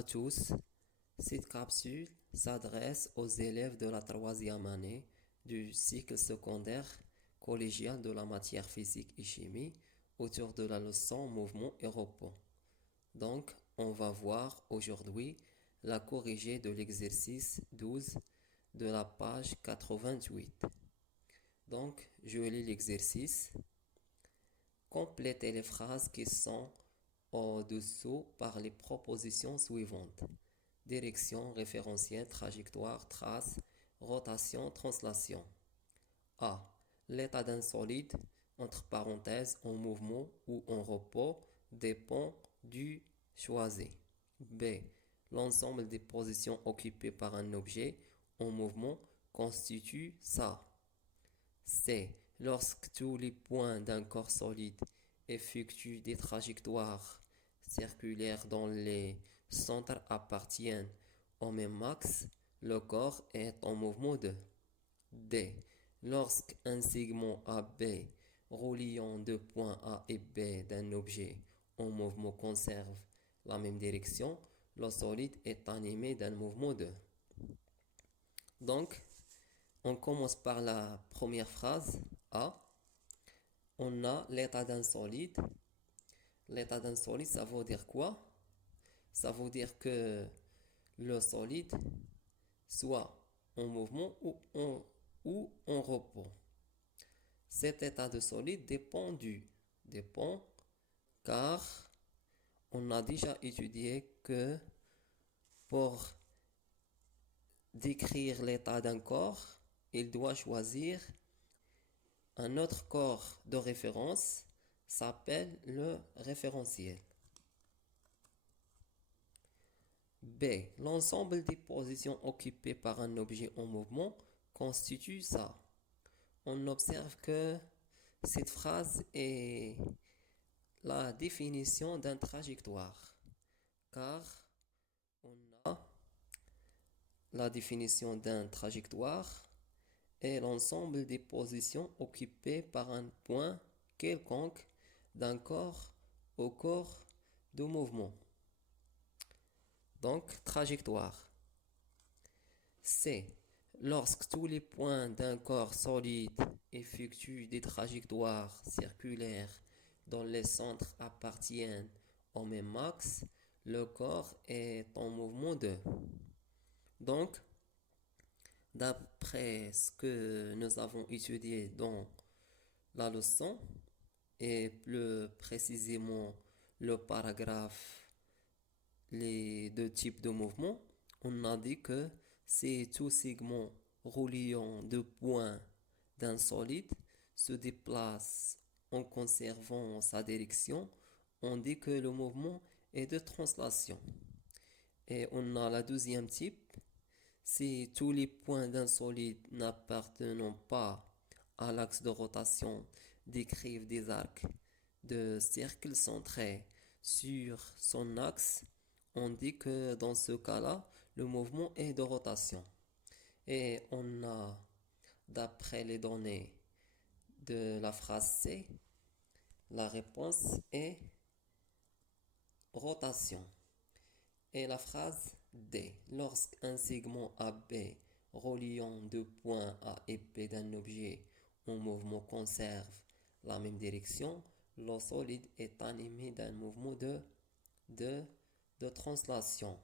à tous. Cette capsule s'adresse aux élèves de la troisième année du cycle secondaire collégial de la matière physique et chimie autour de la leçon mouvement et repos. Donc, on va voir aujourd'hui la corrigée de l'exercice 12 de la page 88. Donc, je lis l'exercice. Complétez les phrases qui sont au-dessous par les propositions suivantes. Direction, référentiel, trajectoire, trace, rotation, translation. A. L'état d'un solide, entre parenthèses, en mouvement ou en repos, dépend du choisi. B. L'ensemble des positions occupées par un objet en mouvement constitue ça. C. Lorsque tous les points d'un corps solide effectuent des trajectoires circulaires dont les centres appartiennent au même axe, le corps est en mouvement de D. Lorsqu'un segment AB reliant deux points A et B d'un objet en mouvement conserve la même direction, le solide est animé d'un mouvement de. Donc, on commence par la première phrase A. On a l'état d'un solide. L'état d'un solide, ça veut dire quoi? Ça veut dire que le solide soit en mouvement ou en repos. Cet état de solide dépend car on a déjà étudié que pour décrire l'état d'un corps, il doit choisir un autre corps de référence s'appelle le référentiel. B. L'ensemble des positions occupées par un objet en mouvement constitue ça. On observe que cette phrase est la définition d'une trajectoire, car on a la définition d'une trajectoire est l'ensemble des positions occupées par un point quelconque d'un corps au corps de mouvement. Donc, trajectoire. C. Lorsque tous les points d'un corps solide effectuent des trajectoires circulaires dont les centres appartiennent au même axe, le corps est en mouvement de. Donc, d'après ce que nous avons étudié dans la leçon, et plus précisément le paragraphe, les deux types de mouvements, on a dit que c'est tout segment reliant deux points d'un solide se déplace en conservant sa direction, on dit que le mouvement est de translation. Et on a la deuxième type, si tous les points d'un solide n'appartenant pas à l'axe de rotation décrivent des arcs de cercle centrés sur son axe, on dit que dans ce cas-là, le mouvement est de rotation. Et on a, d'après les données de la phrase C, la réponse est rotation. Et la phrase D. Lorsqu'un segment AB reliant deux points A et B d'un objet en mouvement conserve la même direction, le solide est animé d'un mouvement de translation.